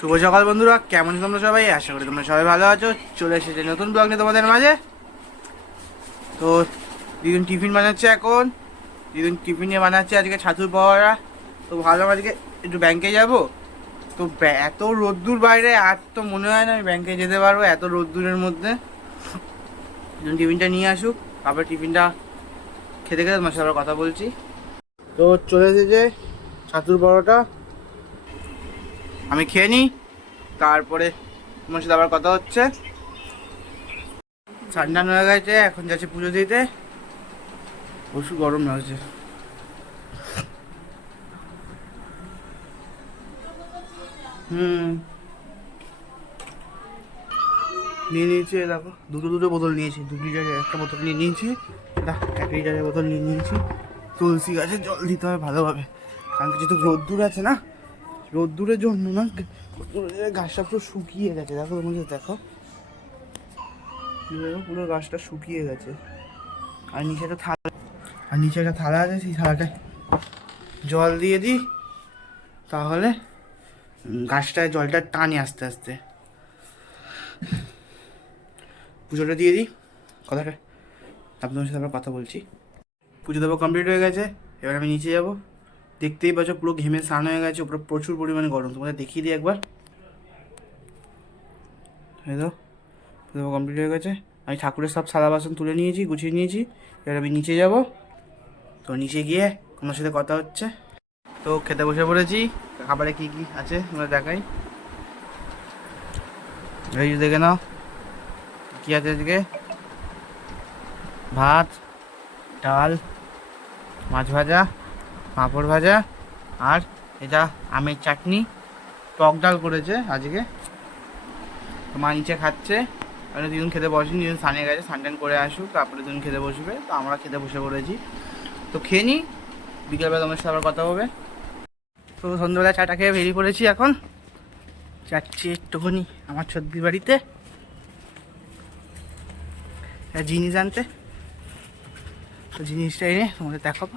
শুভ সকাল বন্ধুরা, কেমন আছো তোমরা সবাই? আশা করি তোমরা সবাই ভালো আছো। চলে এসেছে নতুন ব্লগ নিয়ে তোমাদের মাঝে। তো দিদিন টিফিন বানাচ্ছে এখন। দিদিন টিফিন নিয়ে বানাচ্ছে আজকে ছাতুর পকোড়া। তো ভাবলাম আজকে একটু ব্যাংকে যাব। তো এত রোদ্দুর বাইরে, আর তো মনে হয় না আমি ব্যাংকে যেতে পারবো এত রোদ্দুরের মধ্যে। দিদিন টিফিনটা নিয়ে আসুক, তারপরে টিফিনটা খেতে খেতে তোমার সাথে আবার কথা বলছি। তো চলে এসেছে ছাতুর পরোটা, আমি খেয়ে নিই, তারপরে তোমার সাথে আবার কথা হচ্ছে। ঠান্ডা হয়ে গেছে, এখন যাচ্ছে পুজো দিতে। প্রচুর গরম লাগছে। নিয়ে নিয়েছি, দেখো দুটো বোতল নিয়েছি। 2 লিটারের একটা বোতল নিয়ে নিয়েছি, 1 লিটারের বোতল নিয়ে নিয়েছি। তুলসী গাছে জল দিতে হবে ভালোভাবে, কারণ কিছু তো রোদ্দুর আছে না, রোদ্দুরের জন্য না গাছটা পুরো শুকিয়ে গেছে। দেখো তোমাকে দেখো, পুরো গাছটা শুকিয়ে গেছে। আর নিচে একটা থালা আছে, সেই থালাটায় জল দিয়ে দিই, তাহলে গাছটায় জলটা টানে আস্তে আস্তে। পুজোটা দিয়ে দিই, কথাটা আপনাদের সাথে আবার কথা বলছি। পুজো দেবো কমপ্লিট হয়ে গেছে, এবার আমি নিচে যাব। দেখতেই পাচ্ছ পুরো ঘেমে স্নান হয়ে গেছে, পুরো প্রচুর পরিমাণে গরম। তোমাদের দেখিয়ে দিই একবার। এই তো পুজো দেবো কমপ্লিট হয়ে গেছে। আমি ঠাকুরের সব থালা বাসন তুলে নিয়েছি, গুছিয়ে নিয়েছি। এবার আমি নিচে যাব। তো নিচে গিয়ে তোমার সাথে কথা হচ্ছে। তো খেতে বসে পড়েছি। খাবারে কি কি আছে তোমরা দেখাই, এই দেখে নাও কি আছে আজকে। ভাত, ডাল, মাছ ভাজা, পাঁপড় ভাজা, আর এটা আমের চাটনি। টক ডাল করেছে আজকে। তো মা নিচে খাচ্ছে, আর দুজন খেতে বসেনি, দুজন স্নানে গেছে, স্নান টান করে আসুক, তারপরে দুজন খেতে বসবে। তো আমরা খেতে বসে পড়েছি। তো খেয়ে নিই, বিকেলবেলা তোমার সাথে আবার কথা হবে। তো সন্ধ্যাবেলা চাটা খেয়ে বেরিয়ে পড়েছি। এখন যাচ্ছি একটুখানি আমার ছদ্দির বাড়িতে জিনিস আনতে। তো জিনিসটা এনে তোমাদের দেখাবো।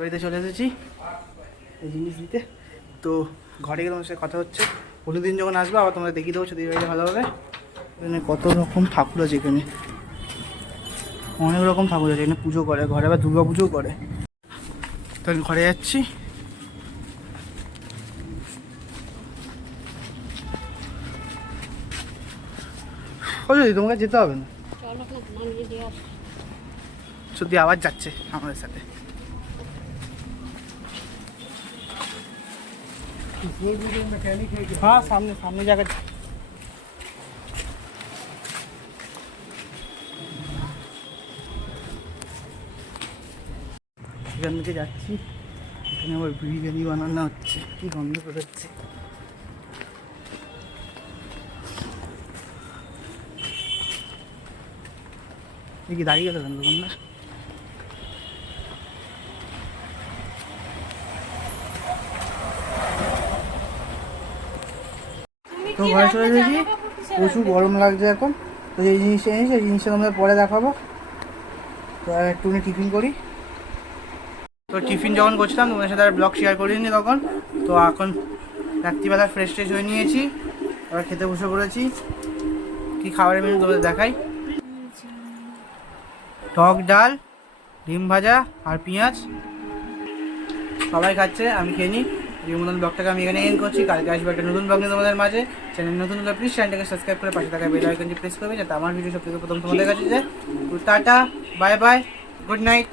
বাড়িতে চলে এসেছি এই জিনিস দিতে। তো ঘরে গিয়ে তোমার সাথে কথা হচ্ছে। প্রতিদিন যখন আসবো আবার তোমাদের দেখিয়ে দেবো ছদ্দির বাড়িতে ভালোভাবে। এখানে কত রকম ঠাকুর আছে, এখানে অনেক রকম ঠাকুর আছে। এখানে পুজো করে, ঘরে আবার দুর্গা পুজোও করে। তো আমি ঘরে যাচ্ছি। যদি তোমাকে যেতে হবে না, সত্যি আবার যাচ্ছে আমাদের সাথে। হ্যাঁ, সামনে সামনে জায়গা। এখান থেকে যাচ্ছি, এখানে আবার বিরিয়ানি বানানো হচ্ছে, কি গন্ধ বেরোচ্ছে। কি দাঁড়িয়ে গেল কেন দোকানদার? তো ঘরে চলে এসেছি, প্রচুর গরম লাগছে এখন। তো এই জিনিসটা এনেছি, এই জিনিসটা তোমাদের পরে দেখাবো। তো একটুখানি টিফিন করি। তো টিফিন যখন করছিলাম তোমাদের সাথে আর ব্লগ শেয়ার করিনি তখন। তো এখন রাত্রিবেলা ফ্রেশ ট্রেশ হয়ে নিয়েছি, এবার খেতে বসে পড়েছি। কি খাবারের মেনু তোমাদের দেখাই। টক ডাল, ডিম ভাজা আর পেঁয়াজ। সবাই খাচ্ছে, আমি খেয়ে নিই। এই মতন ব্লগটাকে আমি এখানে এন্ড করছি। কালকে আসবে একটা নতুন ব্লগ নিয়ে তোমাদের মাঝে। চ্যানেল নতুন হলে প্লিজ চ্যানেলটাকে সাবস্ক্রাইব করে পাশে থাকা বেল আইকনটি প্রেস করবে, যাতে আমার ভিডিও সবথেকে প্রথম তোমাদের কাছে যায়। Tata, bye bye, good night.